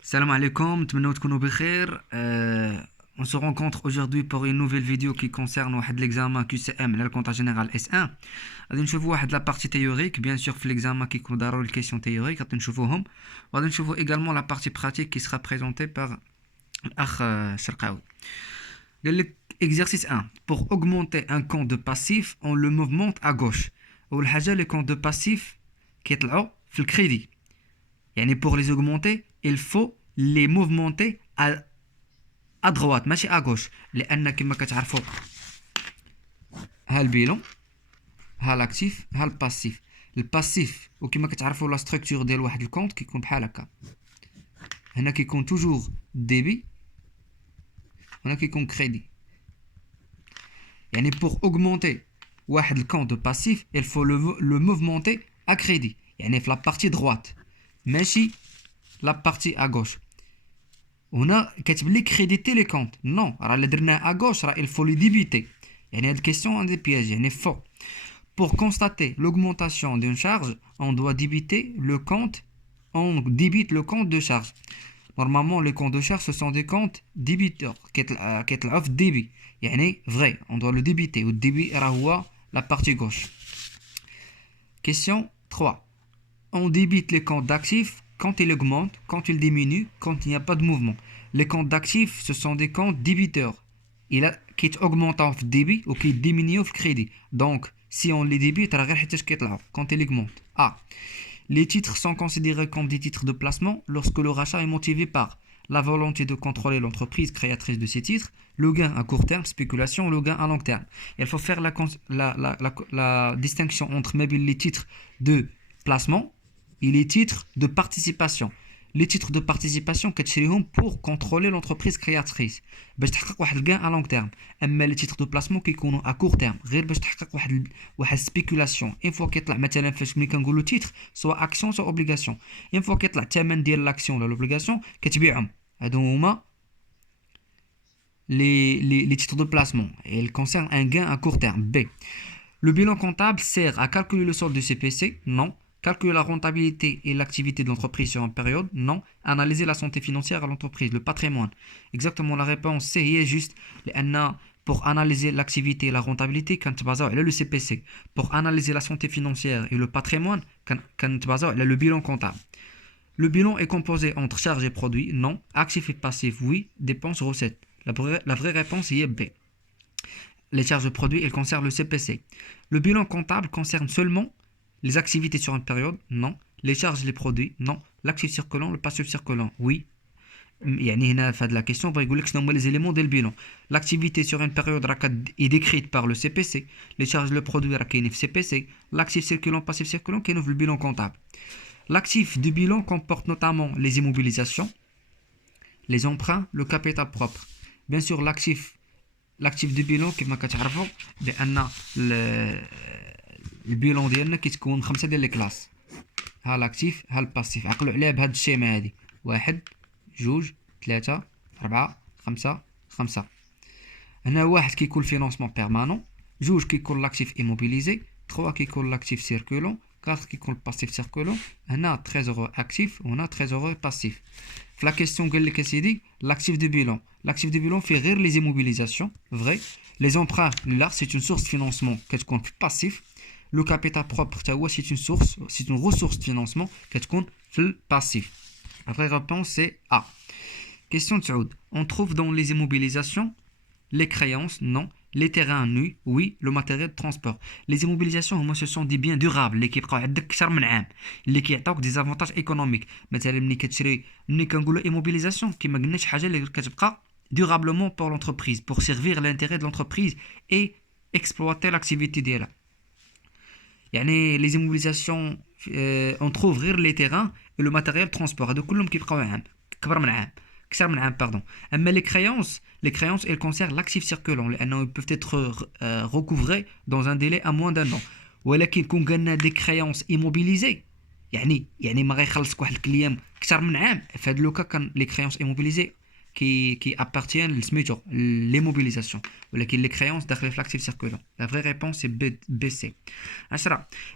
Salam alaikum, نتمنوا تكونوا بخير. On se rencontre aujourd'hui pour une nouvelle vidéo qui concerne l'examen QCM, le compte général S1. غادي نشوفوا la partie théorique, bien sûr في l'examen qui كنداروا les questions théoriques غادي نشوفوهم. وغادي نشوفوا également la partie pratique qui sera présentée par الأخ شرقاوي. قال لك exercice 1. Pour augmenter un compte de passif, on le mouvmente à gauche. أول حاجة les comptes de passif كيطلعوا في الكريدي. يعني pour les augmenter, il faut les mouvementer à droite ماشي à gauche لأن كما كتعرفوا ها البيلون ها لاكتيف ها الباسيف. الباسيف وكما كتعرفوا لا ستركتور ديال واحد الكونت كيكون بحال هكا. هنا كيكون توجور ديبي هنا كيكون كريدي. يعني pour augmenter واحد الكونت de passif il faut le mouvementer à crédit يعني في la partie droite ماشي la partie à gauche. هنا كتب لي كريديتي لي كونت نو راه اللي درناه à gauche راه il faut les débiter. يعني هاد الكيسيون عندي بياج يعني faux. Pour constater l'augmentation d'une charge on doit débiter le compte on débite le compte de charge. Normalement les comptes de charge ce sont des comptes débiteurs كيطلعوا في الديبي يعني vrai on doit le débiter والديبي راه هو la partie gauche. Question 3. On débite les comptes d'actifs quand il augmente, quand il diminue, quand il n'y a pas de mouvement. Les comptes d'actifs, ce sont des comptes débiteurs. Qui augmentent en débit ou qui diminuent en crédit. Donc, si on les débite, quand il augmente. A. Les titres sont considérés comme des titres de placement lorsque le rachat est motivé par la volonté de contrôler l'entreprise créatrice de ces titres, le gain à court terme, spéculation, le gain à long terme. Il faut faire la distinction entre les titres de placement et les titres de participation. Les titres de participation كتشريهم pour contrôler l'entreprise créatrice باش تحقق واحد الgain à long terme. اما les titres de placement كيكونوا à court terme غير باش تحقق واحد spéculation. une fois كيطلع مثلا فاش ملي كنقولوا titre soit action soit obligation. une fois كيطلع الثمن ديال l'action ولا l'obligation كتبيعهم. هادو هما les titres de placement et ils concernent un gain à court terme. B. Le bilan comptable sert à calculer le solde du CPC. Non. Calculer la rentabilité et l'activité de l'entreprise sur une période. Non. Analyser la santé financière à l'entreprise, le patrimoine. Exactement, la réponse C est juste. Pour analyser l'activité et la rentabilité, quand tu bases le CPC. Pour analyser la santé financière et le patrimoine, quand tu bases le bilan comptable. Le bilan est composé entre charges et produits. Non. Actifs et passifs. Oui. Dépenses, recettes. La vraie réponse est B. Les charges de produits, elles concernent le CPC. Le bilan comptable concerne seulement les activités sur une période. Non. Les charges, les produits. Non. L'actif circulant, le passif circulant. Oui. يعني هنا في هذه la question بيقول لك شنو هما les éléments du bilan. L'activité sur une période est décrite par le CPC. Les charges, le produit راه كاينين في CPC. L'actif circulant, passif circulant كاينين في le bilan comptable. L'actif du bilan comporte notamment les immobilisations, les emprunts, le capital propre. Bien sûr l'actif du bilan كيف ما كتعرفوا بان البيلون ديالنا كيتكون 5 ديال لي كلاس. ها لاكتيف ها الباسيف. عقلوا عليها بهذا الشيما هذه 1 2 3 4 5. هنا واحد كيكون فينانسمون بيرمانون، 2 كيكون لاكتيف ايموبيليزي، 3 كيكون لاكتيف سيركولون، 4 كيكون الباسيف سيركولون. هنا تريزور اكتيف وهنا تريزور باسيف. في لا كيسيون قال لك اسيدي l'actif de bilan. L'actif de bilan fait rire les immobilisations, vrai. Les emprunts, là, c'est une source de financement qui compte passif. Le capital propre, c'est une ressource de financement qui compte passif. La vraie réponse, c'est A. Question de Saoud. On trouve dans les immobilisations les créances, non. Les terrains nus, oui. Le matériel de transport. Les immobilisations, moi, ce sont des biens durables qui يبقاو عندك أكثر من عام اللي كيعطيوك des avantages économiques. مثلا ملي كنقولوا immobilisation كما قلنا شي حاجة اللي كتبقى durablement pour l'entreprise, pour servir l'intérêt de l'entreprise et exploiter l'activité ديالها. يعني les immobilisations on trouve غير les terrains et le matériel de transport. هادو كلهم كيبقاو عام كبر من عام أكثر من عام pardon. أما les créances elles concernent l'actif circulant لأنه ils peuvent être recouvrés dans un délai à moins d'un an. ولكن كون قلنا des créances immobilisées يعني ما غيخلصك واحد الكليام أكثر من عام. في هاد لوكا كان les créances immobilisées qui appartiennent سميتو l'immobilisation ولكن les créances داخل في l'actif circulant. La vraie réponse est BC. 10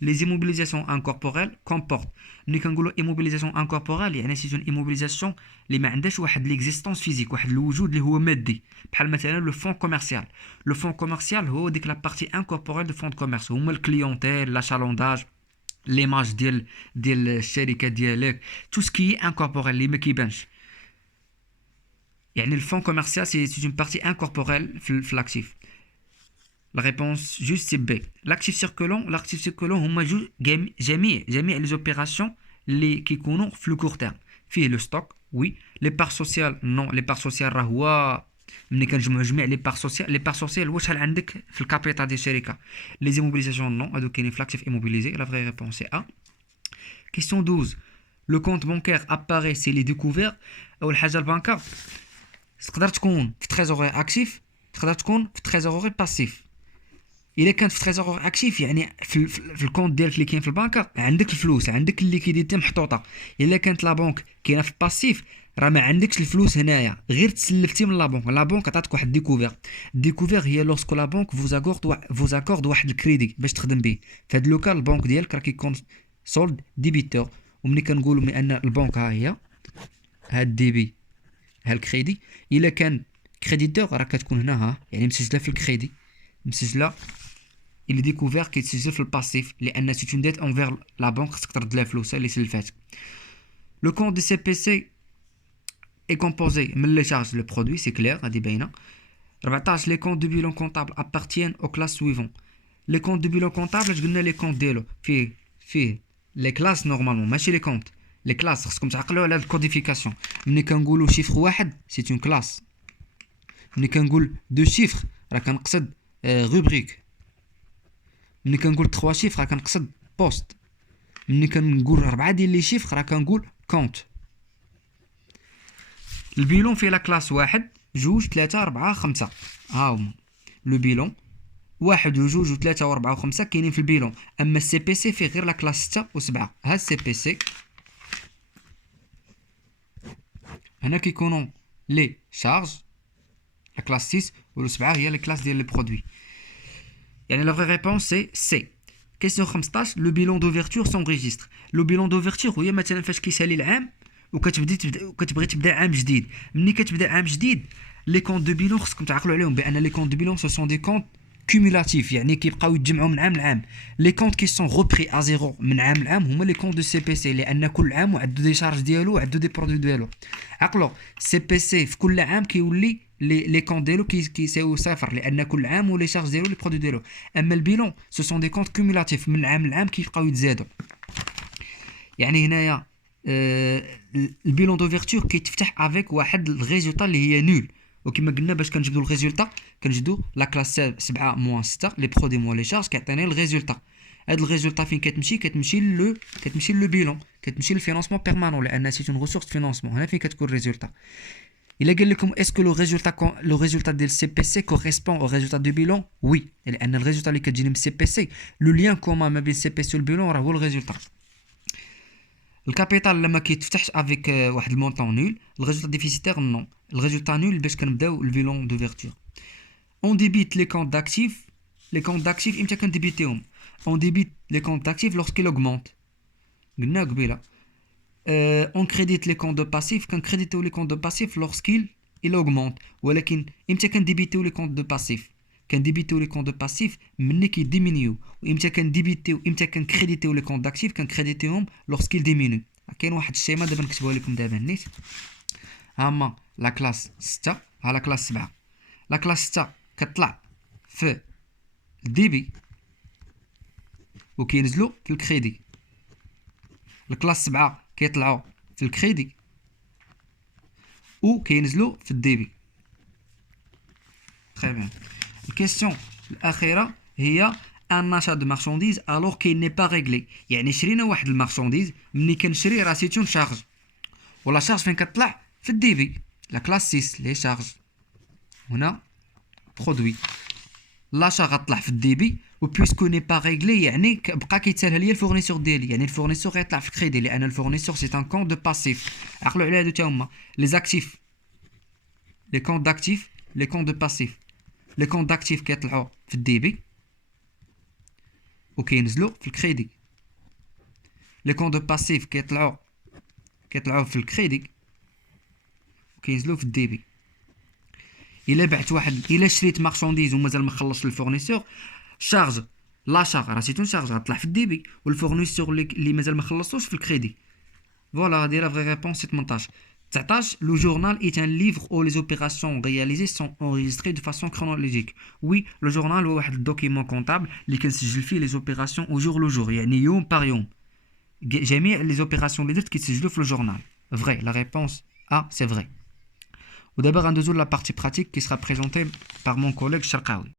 les immobilisations incorporelles comportent ملي كنقولوا immobilisation incorporelle يعني c'est une immobilisation اللي ما عندهاش واحد l'existence physique واحد الوجود اللي هو مادي بحال مثلا le fonds commercial. Le fonds commercial هو ديك la partie incorporelle du fonds de commerce هما الكليونتيل l'achalandage l'image ديال الشركه ديالك tout ce qui est incorporel اللي ما كيبانش يعني le fonds commercial c'est une partie incorporelle في l'actif. La réponse juste c'est B. L'actif circulant هما جميع les opérations اللي كيكونوا في le court terme. فيه le stock oui, les parts sociales non, les parts sociales راه هو ملي كنجمعوا جميع لي بار سوسيال واش شحال عندك في الكابيتال ديال الشركه. لي زيموبيليزاسيون نو هادو كاينين في لاكتيف ايموبيليزي. لا فري ريبونس سي ا. كيسيون 12 لو كونت بانكير اباري سي لي ديكوفير. اول حاجه البنكه تقدر تكون في تريزوري اكتيف تقدر تكون في تريزوري باسيف. الا كانت في تريزوري اكتيف يعني في الكونت ديالك اللي كاين في البنكه عندك الفلوس عندك الليكيديتي محطوطه. الا كانت لا بنك كاينه في باسيف راه ما عندكش الفلوس هنايا غير تسلفتي من لا بنك عطاتك واحد ديكوفير هي لوسكو لا بنك فوز اكورد واحد الكريدي باش تخدم به. في هاد لوكال البنك ديالك راه كيكون سولد ديبيتور وملي كنقولوا بان البنك ها هي هاد ديبي ها الكريدي الا كان كريديتور راه كتكون هنا ها يعني مسجله في الكريدي مسجله اللي ديكوفير كيتسجل في الباسيف لان سي اون ديت انفير لا بنك خصك ترد لها فلوسها اللي سلفاتك. لو كونت دي سي بي سي est composé من les charges le produit c'est clair هادي باينه. 14 les comptes de bilan comptable appartiennent aux classes suivantes. Les comptes de bilan comptable اش قلنا لي كونت ديالو فيه les classes normalement ماشي les comptes les classes خصكم تعقلوا على الكوديفيكاسيون. ملي كنقولوا شيفر واحد سي اون كلاس ملي كنقول دو شيفر راه كنقصد روبريك ملي كنقول 3 شيفر راه كنقصد بوست ملي كنقول 4 ديال لي شيفر راه كنقول كونت. البيلون فيه لا كلاس 1 2 3 4 5 ها هما لو بيلون 1 و 2 و 3 و 4 و 5 كاينين في البيلون. اما السي بي سي فيه غير لا كلاس 6 و 7. ها السي بي سي هنا كيكونوا لي شارج لا كلاس 6 و 7 هي لي كلاس ديال لي برودوي يعني لا فري ريبونس سي سي. كيسيون 15 لو بيلون دوفيرتور سون ريجستر. لو بيلون دوفيرتور هي مثلا فاش كيسالي العام وكتبغي تبدا عام جديد. ملي كتبدا عام جديد لي كونط دو بيلون خصكم تعقلوا عليهم بان لي كونط دو بيلون سو سون دي كونط كومولاتيف يعني كيبقاو يتجمعوا من عام لعام. لي كونط كي سون ريبري ا زيرو من عام لعام هما لي كونط دو سي بي سي لان كل عام وعندو دي شارج ديالو وعندو دي برودوي ديالو. عقلوا سي بي سي في كل عام كيولي لي كونط ديالو كيساويو صفر لان كل عام ولي شارج ديالو لي برودوي ديالو. اما البيلون سو سون دي كونط كومولاتيف من عام لعام كيبقاو يتزادوا. يعني هنايا البيلون دوفيرتور كيتفتح افيك واحد الريزولطا اللي هي نول وكما قلنا باش كنجبدوا الريزولطا كنجبدوا لا كلاس 7 موان 6 لي برودوي موان لي شارج كيعطينا الريزولطا. هاد الريزولطا فين كتمشي لو بيلون كتمشي للفينانسمون بيرمانون لان سي اون ريسورس فينانسمون. هنا فين كتكون الريزولطا. الا قال لكم اسكو لو ريزولطا ديال سي بي سي كوريسبون او ريزولطا دو بيلون وي لان الريزولطا اللي كتجيني من سي بي سي لو لين كومان ما بين سي بي سي والبيلون راه هو الريزولطا. الكابيتال لما كيتفتحش افيك واحد المونطون نول الريزولطا ديفيسيتير نو الريزولطا نول باش كنبداو البيلون دوفيرتور. اون ديبيت لي كونط داكتيف امتى كنديبيتيهم اون ديبيت لي كونط داكتيف لورسكيل اوغمونت قلنا قبيله. اون كريديت لي كونط دو باسيف كنكريديتيو لي كونط دو باسيف لورسكيل اوغمونت. ولكن امتى كنديبيتيو لي كونط دو باسيف كنديبيتيو لي كونط دو باسيف ملي كيديمينيو. وامتى كنكريديتيو لي كونط داكتيف كنكريديتيهم لورسكيل ديمينيو. كاين واحد الشيما دابا نكتبوها لكم دابا نيت. هما لا كلاس 6 ها لا كلاس 7. لا كلاس 6 كتطلع في الديبي وكينزلوا في الكريدي. الكلاس 7 كيطلعوا في الكريدي وكينزلوا في الديبي. تري بيان. الكيستيون الاخيره هي ان اشا دو مارشانديز الوغ كي ني با ريغلي. يعني شرينا واحد المارشانديز ملي كنشري راه سيتون شارج ولا شارج فين كتطلع في الديبي لا كلاس 6 لي شارج هنا برودوي. لاشا غطلع في الديبي وبيسكو ني با ريغلي يعني بقى كيتسالها ليا الفورنيسور ديالي يعني الفورنيسور غيطلع في الكريدي لان الفورنيسور سي ان كونط دو باسيف. عقلوا على هادو تا هما لي زاكتيف les comptes d'actifs, les comptes de passifs. Les comptes d'actifs كيطلعوا في الديبي وكينزلوا في الكريدي. les comptes de passifs كيطلعوا في الكريدي وكينزلوا في الديبي. الا بعت واحد، الا شريت مارشانديز ومازال ما خلصش للفورنيسور، شارج لاشا راه سيتون شارج غتطلع في الديبي، والفورنيسور اللي مازال ما خلصوش في الكريدي. فوالا هادي لا فري ريبونس. 18 le journal est un livre où les opérations réalisées sont enregistrées de façon chronologique. Oui, le journal هو واحد الدوكيمون كونطابل اللي كنسجل فيه لي زوبيراسيون او جور لو جور، يعني يوم بار يوم. جميع لي زوبيراسيون اللي درت كيتسجلوا في لو جورنال. Vrai, la réponse A, c'est vrai. ودابا غندوزو لا بارتي براتيك qui sera présentée par mon collègue Sharqawi.